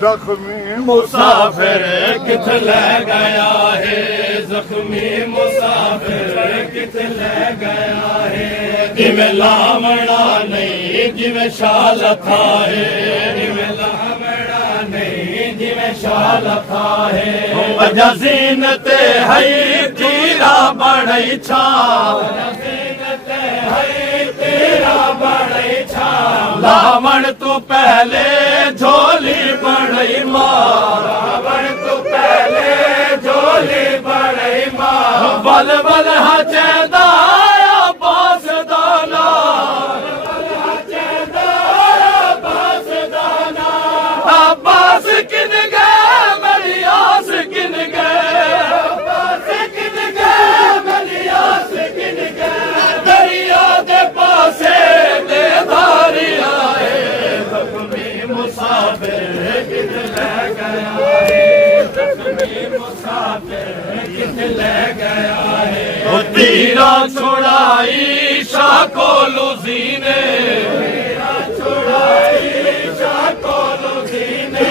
زخمی مسافر کتھے لے گیا ہے زخمی مسافر کتھے لے گیا ہے جویں لامڑا نہیں جویں شال تھا ہے جویں لامڑا نہیں جویں شال تھا ہے وجہ زینت ہے تیرا بڑی چھا زینت ہے تیرا بڑی چھا لامڑ تو پہلے جھولی بڑی ماں لامڑ تو پہلے جھولی بڑی ماں بل بل ہچیندہ عباس دانا عباس کن گئے میری آس کن گئے عباس کن گئے میری آس کن گئے دریا دے پاسے دے دھاری آئے زخمی مسافر کتھے لے گیا ہے زخمی مسافر کتھے لے گیا ہے وہ تیرا چھڑائی شاہ کو لوزینے تیرا چھڑائی شاہ کو لوزینے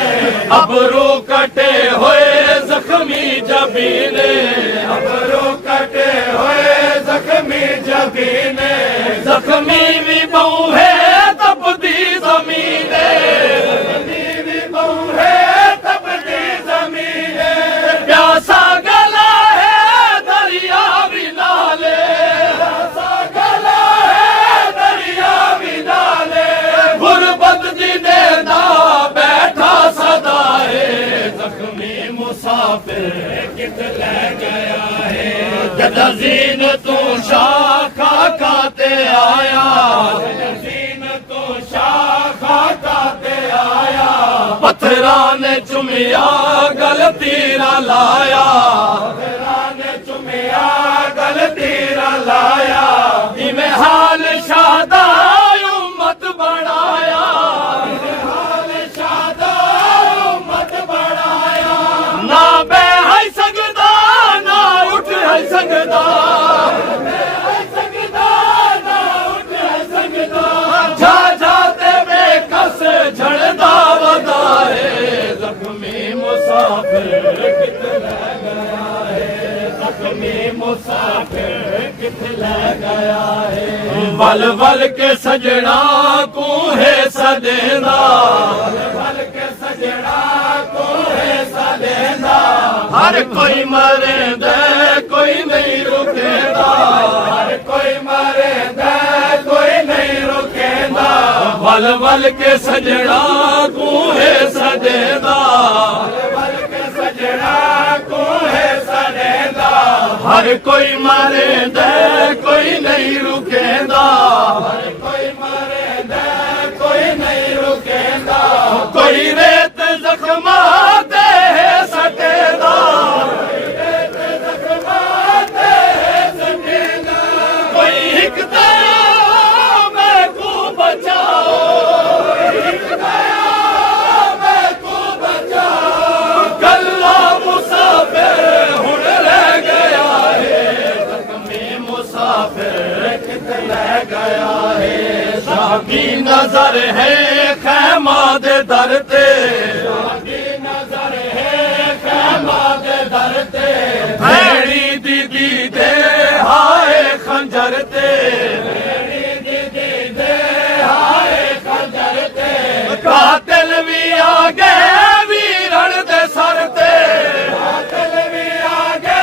ابرو کٹے ہوئے زخمی جبینے ابرو کٹے ہوئے زخمی جبینے زخمی بھی بہو ہے تب دی زمینے زخمی بھی بہو ہے تب دی زمینے پیاسا گلا ہے دریا بھی نالے پیاسا گلا ہے دریا بھی نالے غربت دی دینا بیٹھا صدا ہے زخمی مسافر کتھے لے گیا ہے جدزین تو شاخا کھاتے آیا جدزین تو شاخا کھاتے آیا پتھران چمیا گل تیرا لایا پتھران چمیا گل تیرا لایا میں حال شادہ امت بڑھایا حال شادہ امت بڑھایا نہ بے ہے سگدا نہ اٹھ ہے سگدا جا جاتے بے کس جھڑدا ودا ہے زخمی مسافر کتھے لے گیا ہے زخمی مسافر کتھے لے گیا ہے ول ول کے سجنا کو ہے سدیندا ول ول کے سجنا کو ہے سدیندا ہر کوئی مرے دے کوئی نہیں رکے دا ہر کوئی مرے دے کوئی نہیں رکے دا ول ول کے سجنا کو ہے سدیندا ول ول کے سجنا کو ہے سدیندا ہر کوئی مرے دے کوئی نہیں رکے دا ہر کوئی مرے دے کوئی نہیں رکے دا کوئی ریت زخمات ہے سٹے دا کوئی ریت زخمات ہے سٹے دا کوئی ایک دیا میں کو بچاؤ کوئی ایک دیا میں کو بچاؤ گلہ مسافر ہن رہ گیا ہے زخمی مسافر کتھے لے گیا ہے شاہ کی نظر ہے خیمہ دے در تے شاہ کی نظر ہے خیمہ دے در تے بھیڑی دی دی دے ہائے خنجر تے بھیڑی دی دی دے ہائے خنجر تے قاتل بھی آگے ویرن دے سر تے قاتل بھی آگے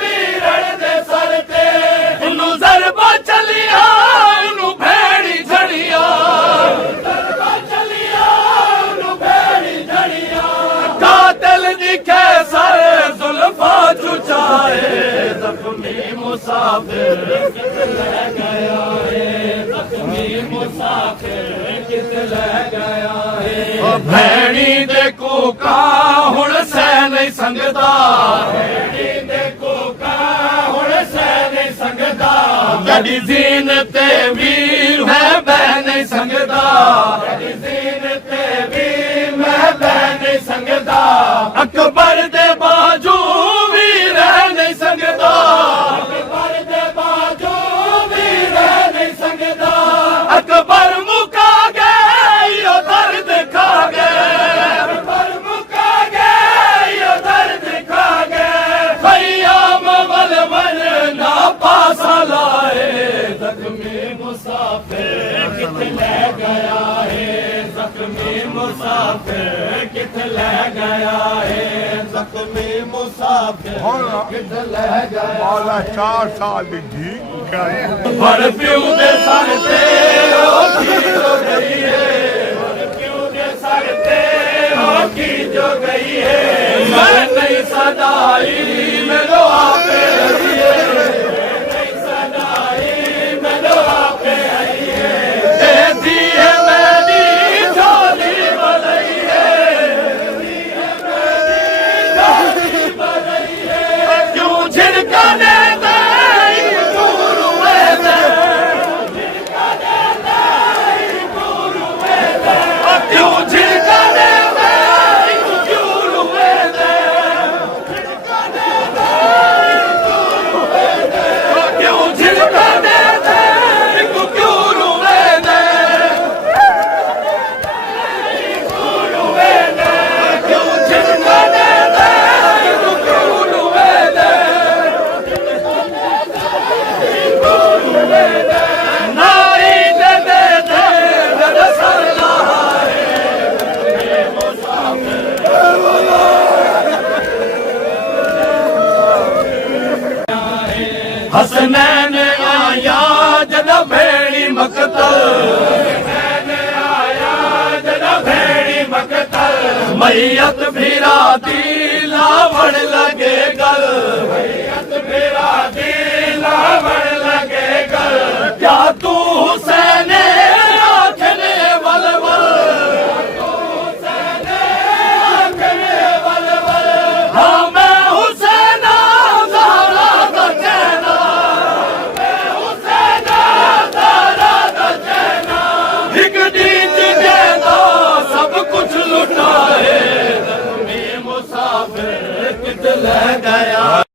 ویرن دے سر تے انہوں ضربہ چلیا انہوں بھیڑی جھڑیا ضربہ چلیا انہوں بھیڑی جھڑیا قاتل دکھے سر زلفا چچائے زخمی مسافر کتھے لے گیا ہے زخمی مسافر کتھے لے گیا ہے بھیڑی دے کوکا ہن سہ نہیں سنگدا بھیڑی دے کوکا ہن سہ نہیں سنگدا جڑی زین تے ویر ہے بہ نہیں سنگدا جڑی زین تے ویر میں بہ نہیں سنگدا اکبر دے باجو بھی رہ نہیں سنگدا اکبر دے باجو بھی رہ نہیں سنگدا اکبر مکا گئے یہ درد کھا گئے اکبر मुसाफिर किथ ले गया है जख्मी मुसाफिर किथ ले गया मौला 4 साल दी जी पर प्यू दे सर ते होकी जो गई है पर प्यू दे सर ते होकी जो गई है मैं नहीं सदाई मेरे आपे आई है मैं नहीं सदाई मेरे आपे आई है ऐसी है मेरी झोली बलई है झोली बलई है क्यों झिड़कने हसनैन आया जदा भेड़ी मकतल हसनैन आया जदा भेड़ी मकतल मैयत फिरा दी लावड़ लगे गल मैयत फिरा दी लावड़ लगे गल क्या तू हुसैन आखने वलवल तू हुसैन आखने वलवल हाँ मैं हुसैन ज़हरा दा चैना एक दीद देना सब कुछ लुटा है जख्मी मुसाफिर किथ ले गया